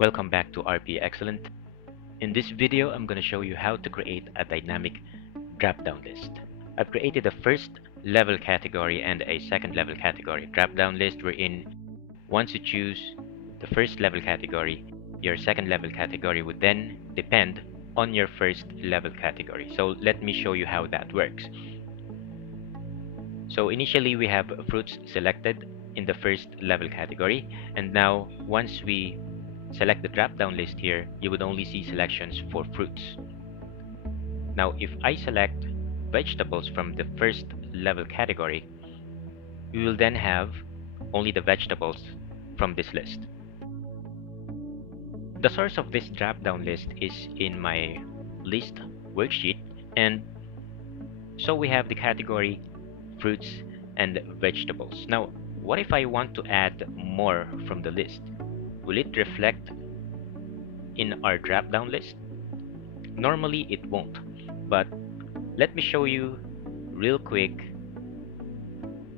Welcome back to RP Excellent. In this video, I'm going to show you how to create a dynamic drop-down list. I've created a first level category and a second level category drop-down list wherein once you choose the first level category, your second level category would then depend on your first level category. So let me show you how that works. So initially we have fruits selected in the first level category, and now once we select the drop-down list here, you would only see selections for fruits. Now if I select vegetables from the first level category, we will then have only the vegetables from this list. The source of this drop-down list is in my list worksheet, and so we have the category fruits and vegetables. Now, what if I want to add more from the list? Will it reflect in our drop-down list? Normally it won't, but let me show you real quick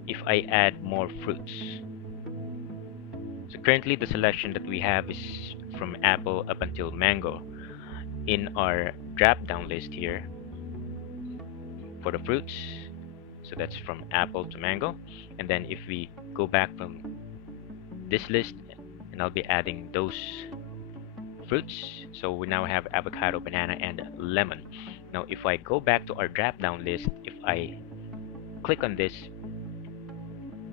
if I add more fruits. So currently the selection that we have is from apple up until mango. In our drop-down list here for the fruits, so that's from apple to mango. And then if we go back from this list, and I'll be adding those fruits, so we now have avocado, banana, and lemon. Now if I go back to our drop-down list, if I click on this,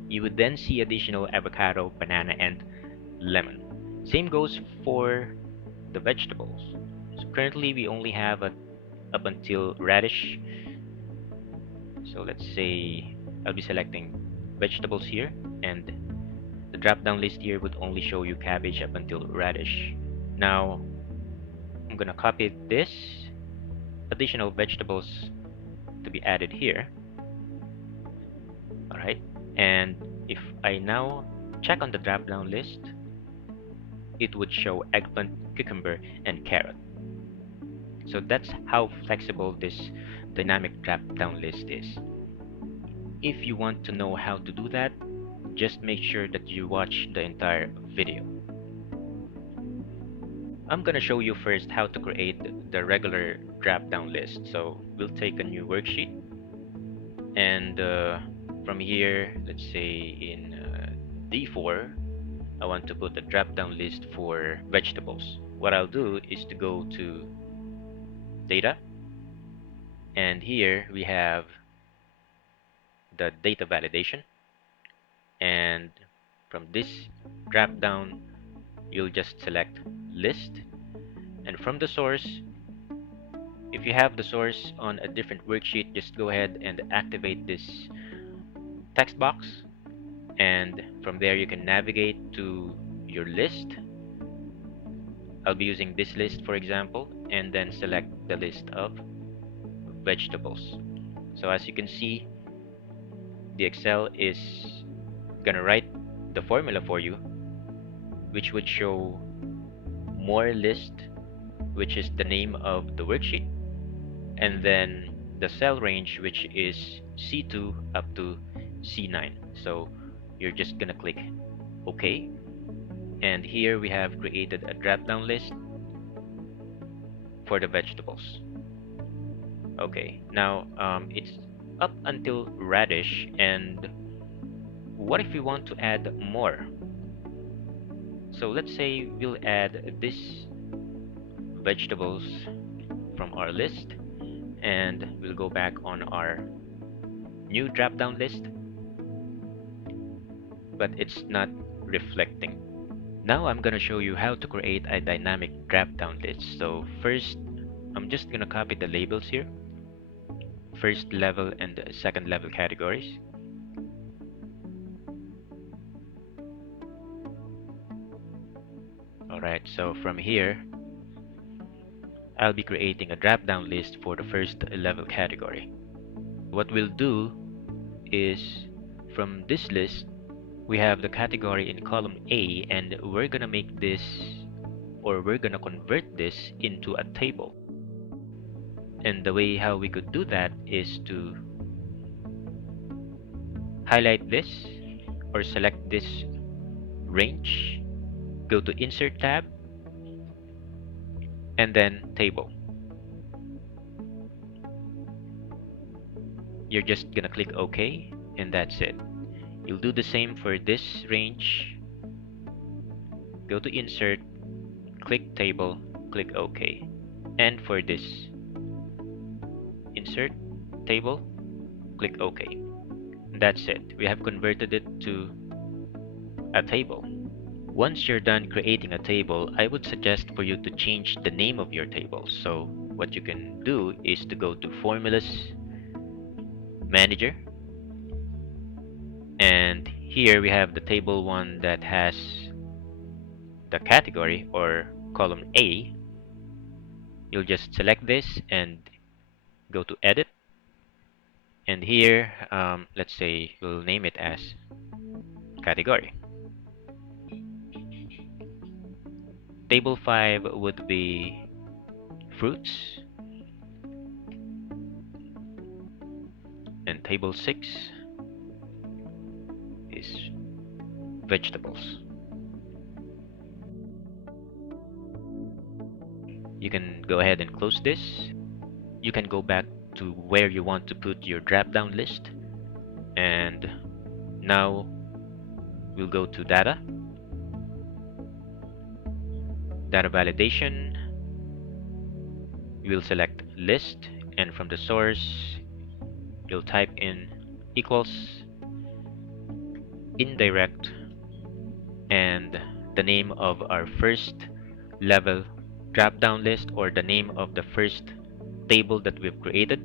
you would then see additional avocado, banana, and lemon. Same goes for the vegetables. So currently we only have up until radish. So let's say I'll be selecting vegetables here, and the drop-down list here would only show you cabbage up until radish. Now I'm gonna copy this additional vegetables to be added here. Alright, and if I now check on the drop-down list, it would show eggplant, cucumber, and carrot. So that's how flexible this dynamic drop-down list is. If you want to know how to do that, just make sure that you watch the entire video. I'm gonna show you first how to create the regular drop-down list. So we'll take a new worksheet, and from here, let's say in D4, I want to put a drop-down list for vegetables. What I'll do is to go to data, and here we have the data validation, and from this drop down you'll just select list, and from the source, if you have the source on a different worksheet, just go ahead and activate this text box, and from there you can navigate to your list. I'll be using this list for example, and then select the list of vegetables. So as you can see, the Excel is gonna write the formula for you, which would show more list, which is the name of the worksheet, and then the cell range, which is C2 up to C9. So you're just gonna click OK, and here we have created a drop-down list for the vegetables. Okay, now it's up until radish, and what if we want to add more? So let's say we'll add this vegetables from our list, and we'll go back on our new drop-down list, but it's not reflecting. Now I'm gonna show you how to create a dynamic drop-down list. So first, I'm just gonna copy the labels here, first level and second level categories. Alright, so from here, I'll be creating a drop-down list for the first level category. What we'll do is, from this list, we have the category in column A, and we're gonna make this, or we're gonna convert this into a table. And the way how we could do that is to highlight this or select this range, go to Insert tab, and then table. You're just gonna click OK, and that's it. You'll do the same for this range. Go to Insert, click Table, click OK. And for this, Insert, Table, click OK. That's it. We have converted it to a table. Once you're done creating a table, I would suggest for you to change the name of your table. So what you can do is to go to Formulas, Manager, and here we have the table one that has the category or column A. You'll just select this and go to Edit, and here let's say we'll name it as Category. Table 5 would be Fruits, and Table 6 is Vegetables. You can go ahead and close this. You can go back to where you want to put your drop down list, and now we'll go to Data, Data Validation. We'll select List, and from the source you'll type in equals indirect and the name of our first level drop down list, or the name of the first table that we've created,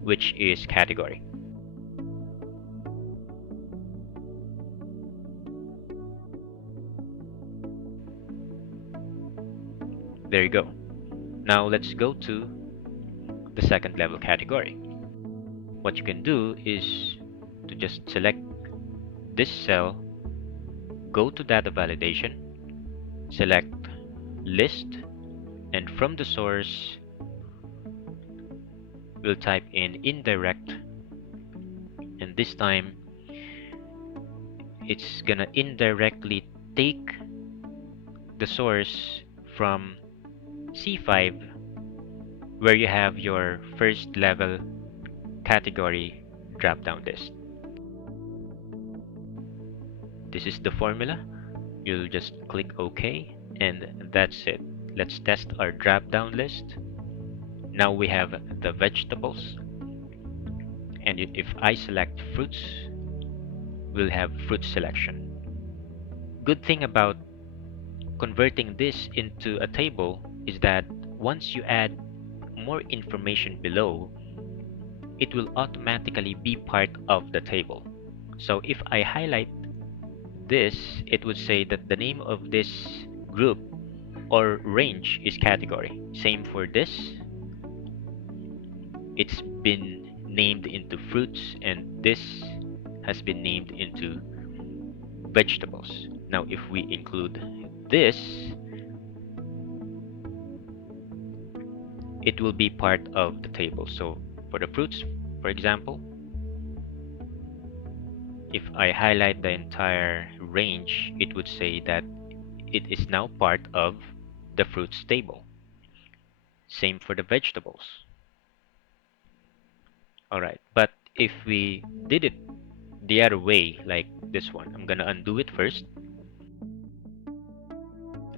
which is category. There you go. Now let's go to the second level category. What you can do is to just select this cell, go to data validation, select list, and from the source we'll type in indirect, and this time it's gonna indirectly take the source from C5, where you have your first level category drop down list. This is the formula. You'll just click OK, and that's it. Let's test our drop down list. Now we have the vegetables, and if I select fruits, we'll have fruit selection. Good thing about converting this into a table is that once you add more information below, it will automatically be part of the table. So if I highlight this, it would say that the name of this group or range is category. Same for this. It's been named into fruits, and this has been named into vegetables. Now if we include this, it will be part of the table. So for the fruits, for example, if I highlight the entire range, it would say that it is now part of the fruits table. Same for the vegetables. Alright, but if we did it the other way, like this one, I'm gonna undo it first.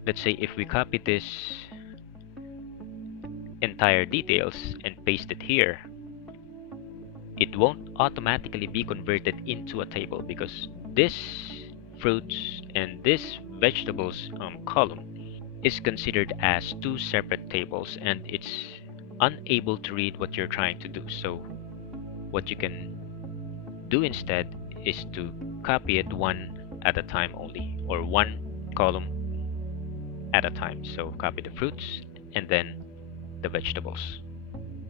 Let's say if we copy this entire details and paste it here, it won't automatically be converted into a table because this fruits and this vegetables column is considered as two separate tables, and it's unable to read what you're trying to do. So what you can do instead is to copy it one at a time only, or one column at a time. So copy the fruits and then the vegetables.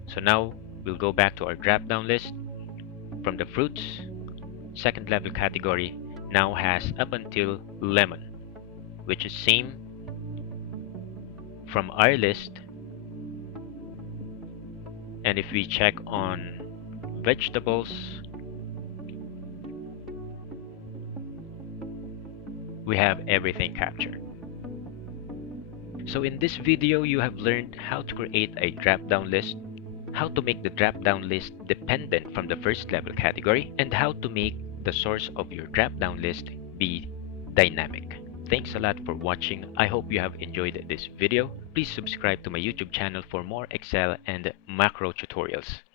So now we'll go back to our drop down list. From the fruits, second level category now has up until lemon, which is same from our list. And if we check on vegetables, we have everything captured. So in this video, you have learned how to create a drop-down list, how to make the drop-down list dependent from the first level category, and how to make the source of your drop-down list be dynamic. Thanks a lot for watching. I hope you have enjoyed this video. Please subscribe to my YouTube channel for more Excel and macro tutorials.